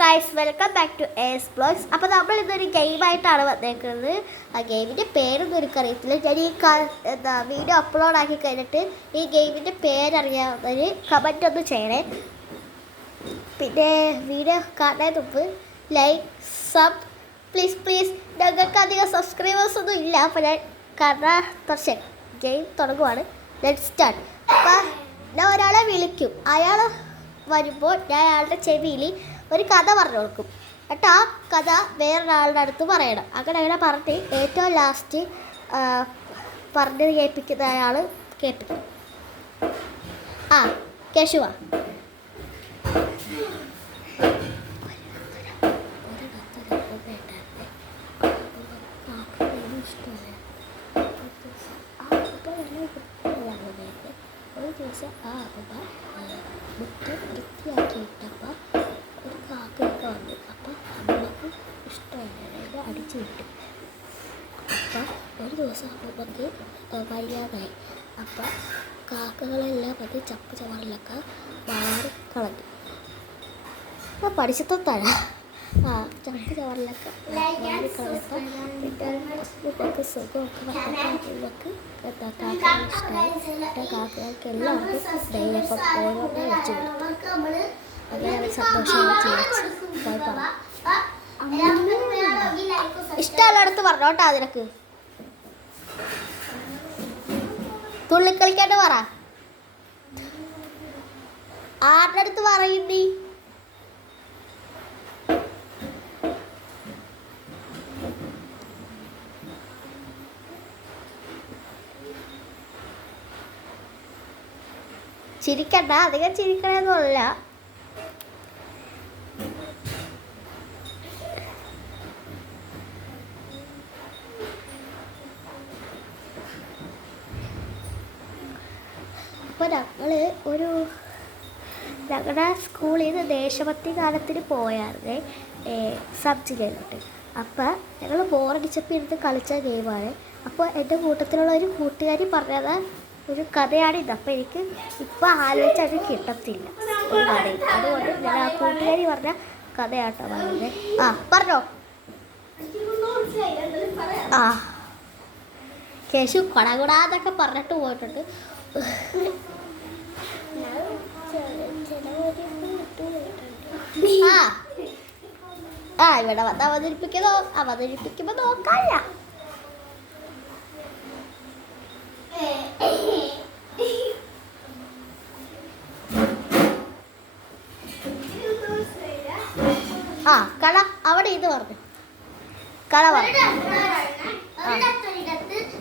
Guys, welcome back to S blogs. അപ്പോൾ നമ്മൾ ഇന്നൊരു ഗെയിമായിട്ടാണ് വന്നേക്കുന്നത്. ആ ഗെയിമിൻ്റെ പേരൊന്നും എനിക്കറിയത്തില്ല. ഞാൻ ഈ വീഡിയോ അപ്ലോഡ് ആക്കി കഴിഞ്ഞിട്ട് ഈ ഗെയിമിൻ്റെ പേരറിയാവുന്നവർ കമൻ്റ് ഒന്ന് ചെയ്യണേ. പിന്നെ വീഡിയോ കാണാൻ മുമ്പ് ലൈക്ക് സബ് പ്ലീസ്. ഞങ്ങൾക്ക് അധികം സബ്സ്ക്രൈബേഴ്സ് ഒന്നും ഇല്ല. അപ്പോൾ ഞാൻ കാണാൻ ഗെയിം തുടങ്ങുവാണ്. Let's start. അപ്പോൾ ഞാൻ ഒരാളെ വിളിക്കും. അയാൾ വരുമ്പോൾ ഞാൻ അയാളുടെ ചെവിയിൽ ഒരു കഥ പറഞ്ഞു കൊടുക്കും. എന്നിട്ട് ആ കഥ വേറൊരാളുടെ അടുത്ത് പറയണം. അങ്ങനെ പറഞ്ഞ് ഏറ്റവും ലാസ്റ്റ് പറഞ്ഞ് കേൾപ്പിക്കുന്ന അയാൾ കേൾപ്പിക്കും. ആ കേശുവാ. ഒരു ദിവസം ആ അമ്മ മുറ്റം വൃത്തിയാക്കിയിട്ടപ്പോൾ ഒരു കാക്കയൊക്കെ വന്നു. അപ്പോൾ അമ്മക്ക് ഇഷ്ടമല്ല, അടിച്ചു വിട്ടു. അപ്പം ഒരു ദിവസം അമ്മക്ക് വയ്യാതായി. അപ്പം കാക്കകളെല്ലാം അത് ചപ്പ് ചവറിലൊക്കെ മാറിക്കളഞ്ഞു. അപ്പോൾ പഠിച്ചത്തോ തരാം. ആ ചപ്പ് ചവറിലൊക്കെ മാറിക്കളഞ്ഞപ്പോൾ ഇവർക്ക് സുഖമൊക്കെ വന്നപ്പോൾ എന്താ കാക്കകൾ ഇഷ്ടമായി. കാക്കകൾക്ക് എല്ലാവർക്കും ദൈവപ്പം ഓരോന്നെ വെച്ച് കൊടുത്തു. അങ്ങനെ സന്തോഷമായി ജീവിച്ചു. ഇഷ്ടമുള്ളടത്ത് പറഞ്ഞോട്ടാ. അതിനക്ക് തുള്ളിക്കളിക്കാണ്ട് പറ. ആരുടെ അടുത്ത് പറയുന്നീ? ചിരിക്കണ്ട, അധികം ചിരിക്കണമെന്നല്ല. അപ്പോൾ ഞങ്ങളുടെ സ്കൂളിൽ നിന്ന് ദേശഭക്തി ഗാനത്തിന് പോയായിരുന്നേ, സബ് ജില്ലയിലോട്ട്. അപ്പോൾ ഞങ്ങൾ ബോറടിച്ചപ്പോൾ ഇരുന്ന് കളിച്ച ഗെയിമാണ്. അപ്പോൾ എൻ്റെ കൂട്ടത്തിലുള്ള ഒരു കൂട്ടുകാരി പറഞ്ഞത് ഒരു കഥയാണിത്. അപ്പോൾ എനിക്ക് ഇപ്പോൾ ആലോചിച്ചത് കിട്ടത്തില്ല ഒരു കഥയും. അതുകൊണ്ട് ഞാൻ ആ കൂട്ടുകാരി പറഞ്ഞ കഥയാട്ടോ പറയുന്നത്. ആ പറഞ്ഞോ. ആ കേശു കൊടകൊടാന്നൊക്കെ പറഞ്ഞിട്ട് പോയിട്ടുണ്ട്. ആ ഇവിടെ വന്ന് അവതരിപ്പിക്കുമ്പോൾ നോക്കാല്ല. ആ കള അവിടെ ഇത് പറഞ്ഞു. കള പറഞ്ഞു.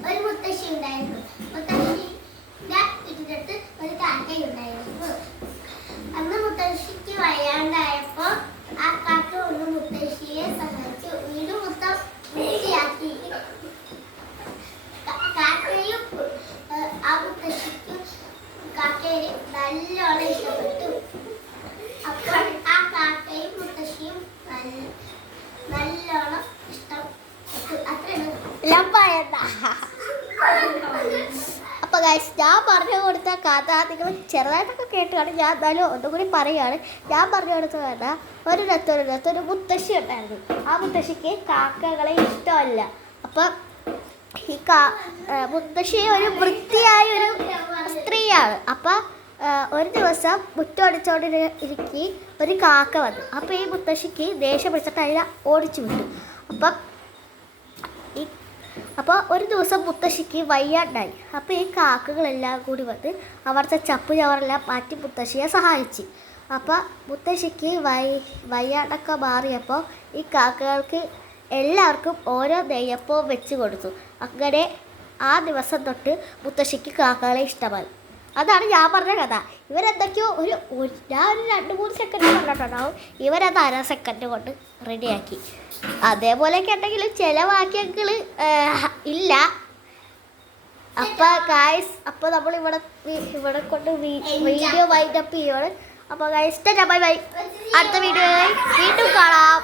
ഒരു മുത്തശ്ശി ഉണ്ടായിരുന്നു. മുത്തശ്ശിയുടെ ഒരു കാക്കയുണ്ടായിരുന്നു. അന്ന് മുത്തശ്ശിക്ക് വയ്യാണ്ടായപ്പോ ആ കാക്ക ഒന്ന് മുത്തശ്ശിയെ സഹായിച്ചു. വീട് മൊത്തം വൃത്തിയാക്കി. കാക്കയും ആ മുത്തശ്ശിക്കും കാക്കയെ നല്ലോണം ഇഷ്ടപ്പെട്ടു. അപ്പോൾ ആ കാക്കയും മുത്തശ്ശിയും നല്ലോണം ഇഷ്ടപ്പെട്ടു. അത്രയാണ്. അപ്പോൾ ഗൈസ്, ഞാൻ പറഞ്ഞു കൊടുത്ത കഥ നിങ്ങൾ ചെറുതായിട്ടൊക്കെ കേട്ടാണ്. ഞാൻ എന്നാലും ഒന്നും കൂടി പറയുകയാണ്. ഞാൻ പറഞ്ഞു കൊടുത്ത കഥ, ഒരു മുത്തശ്ശി ഉണ്ടായിരുന്നു. ആ മുത്തശ്ശിക്ക് കാക്കകളെ ഇഷ്ടമല്ല. അപ്പം ഈ മുത്തശ്ശി ഒരു വൃത്തിയായ ഒരു സ്ത്രീയാണ്. അപ്പം ഒരു ദിവസം മുറ്റമടിച്ചോണ്ടിരിക്കി ഒരു കാക്ക വന്നു. അപ്പോൾ ഈ മുത്തശ്ശിക്ക് ദേഷ്യം പിടിച്ചിട്ട് അതിനെ ഓടിച്ചു വിട്ടു. അപ്പോൾ ഒരു ദിവസം മുത്തശ്ശിക്ക് വയ്യാണ്ടായി. അപ്പോൾ ഈ കാക്കകളെല്ലാം കൂടി വന്ന് അവിടുത്തെ ചപ്പ് ചവറെല്ലാം മാറ്റി മുത്തശ്ശിയെ സഹായിച്ചു. അപ്പോൾ മുത്തശ്ശിക്ക് വയ്യാണ്ടൊക്കെ മാറിയപ്പോൾ ഈ കാക്കകൾക്ക് എല്ലാവർക്കും ഓരോ നെയ്യപ്പവും വെച്ച് കൊടുത്തു. അങ്ങനെ ആ ദിവസം തൊട്ട് മുത്തശ്ശിക്ക് കാക്കകളെ ഇഷ്ടമായി. അതാണ് ഞാൻ പറഞ്ഞ കഥ. ഇവരെന്തൊക്കെയോ ഞാൻ ഒരു 2-3 സെക്കൻഡ് പറഞ്ഞിട്ടുണ്ടാവും. ഇവരത് 1/2 സെക്കൻഡ് കൊണ്ട് റെഡിയാക്കി. അതേപോലെയൊക്കെ ഉണ്ടെങ്കിലും ചില വാക്യങ്ങൾ ഇല്ല. അപ്പോൾ ഗായ്സ്, അപ്പോൾ നമ്മൾ ഇവിടെ കൊണ്ട് വീഡിയോ വൈൻഡപ്പ് ചെയ്യുവാണ്. അപ്പോൾ ഗായ്സ്, ബൈ. അടുത്ത വീഡിയോയിൽ വീണ്ടും കാണാം.